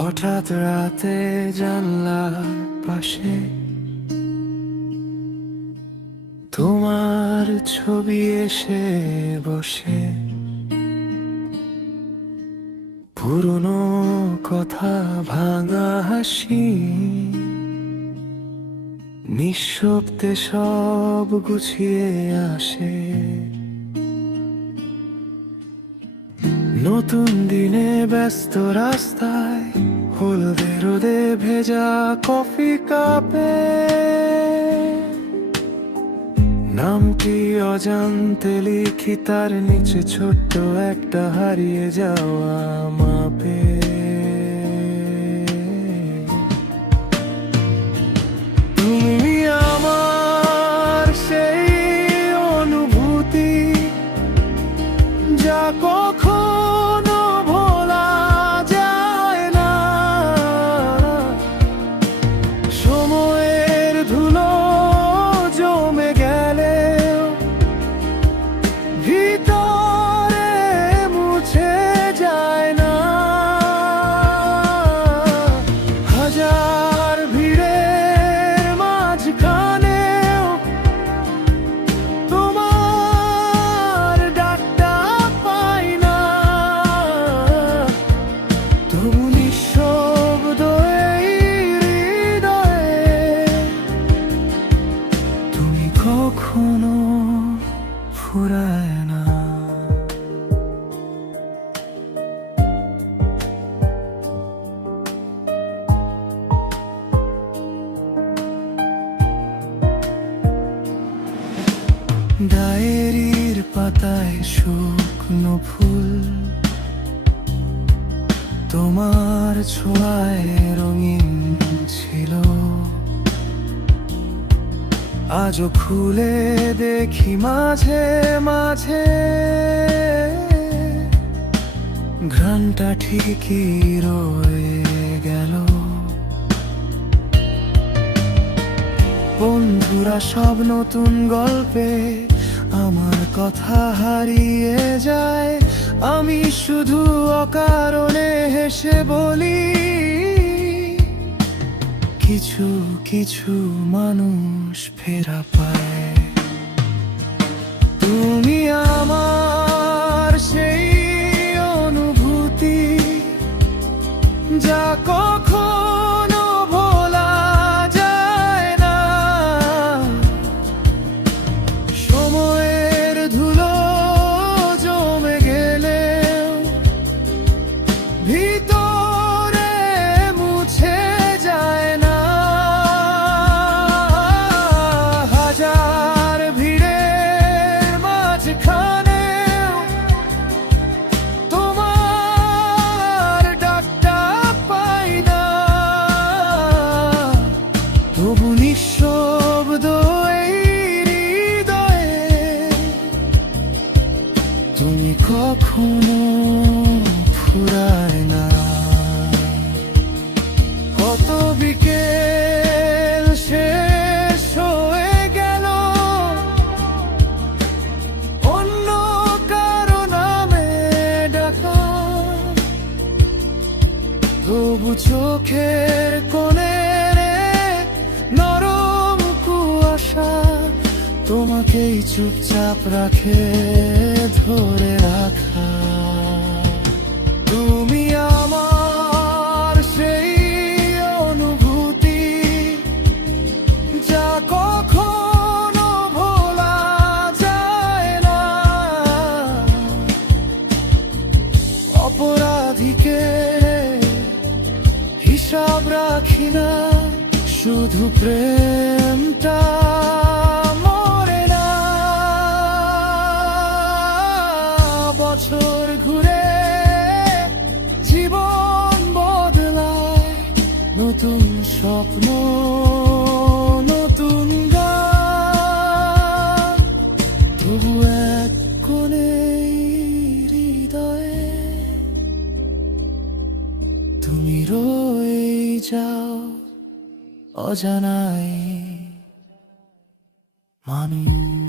হঠাৎ রাতে জানলার পাশে তোমার ছবি এসে বসে, পুরনো কথা ভাঙা হাসি, নিঃশব্দে সব গুছিয়ে আসে। নতুন দিনে ব্যস্ত রাস্তায়, হলদে রোদে ভেজা কফি কাপে, নামটি অজান্তে লিখি তার নিচে ছোট্ট একটা হারিয়ে যাওয়া মাপে। তুমি আমার সেই অনুভূতি, যা কখনো ভোলা যায় না। সময়ের ধুলো জমে গেলে ভিতরে মুছে যায় না। হাজার ভিড়ের মাঝখানেও তোমার ডাকটা পাই না। তবু নিঃশব্দ এই হৃদয়ে তুমি কখনো ফুরায় না। ডায়েরির পাতায় শুকনো ফুল, তোমার ছোঁয়ায় রঙিন ছিল। আজও খুলে দেখি মাঝে মাঝে, ঘ্রাণটা ঠিকই রয়ে গেল। বন্ধুরা সব নতুন গল্পে আমার কথা হারিয়ে যায়। আমি শুধু অকারণে হেসে বলি, কিছু কিছু মানুষ ফেরা পায়। তুমি আমার সেই অনুভূতি, যা কখনো ভোলা যায় না। সময়ের ধুলো জমে গেলে ভিতরে মুছে যায় না। হাজার ভিড়ের মাঝখানেও তোমার ডাকটা পাই না। তবু নিঃশব্দ এই হৃদয়ে তুমি কখনো ফুরায় না। কত বিকেল শেষ হয়ে গেল, অন্য কারো নামে ডাকা। তবু চোখের কোণে নরম কুয়াশা তোমাকেই চুপচাপ রাখে ধরে রাখা। তুমি আমার সেই অনুভূতি, যা কখনো ভোলা যায় না। অপরাধীকে হিসাব রাখি না, শুধু প্রেমটা মরে না। বছর ঘুরে জীবন বদলায়, নতুন স্বপ্ন নতুন গান। তবু এক কোণে হৃদয়ে তুমি রয়ে যাও অজানায় মানুষ।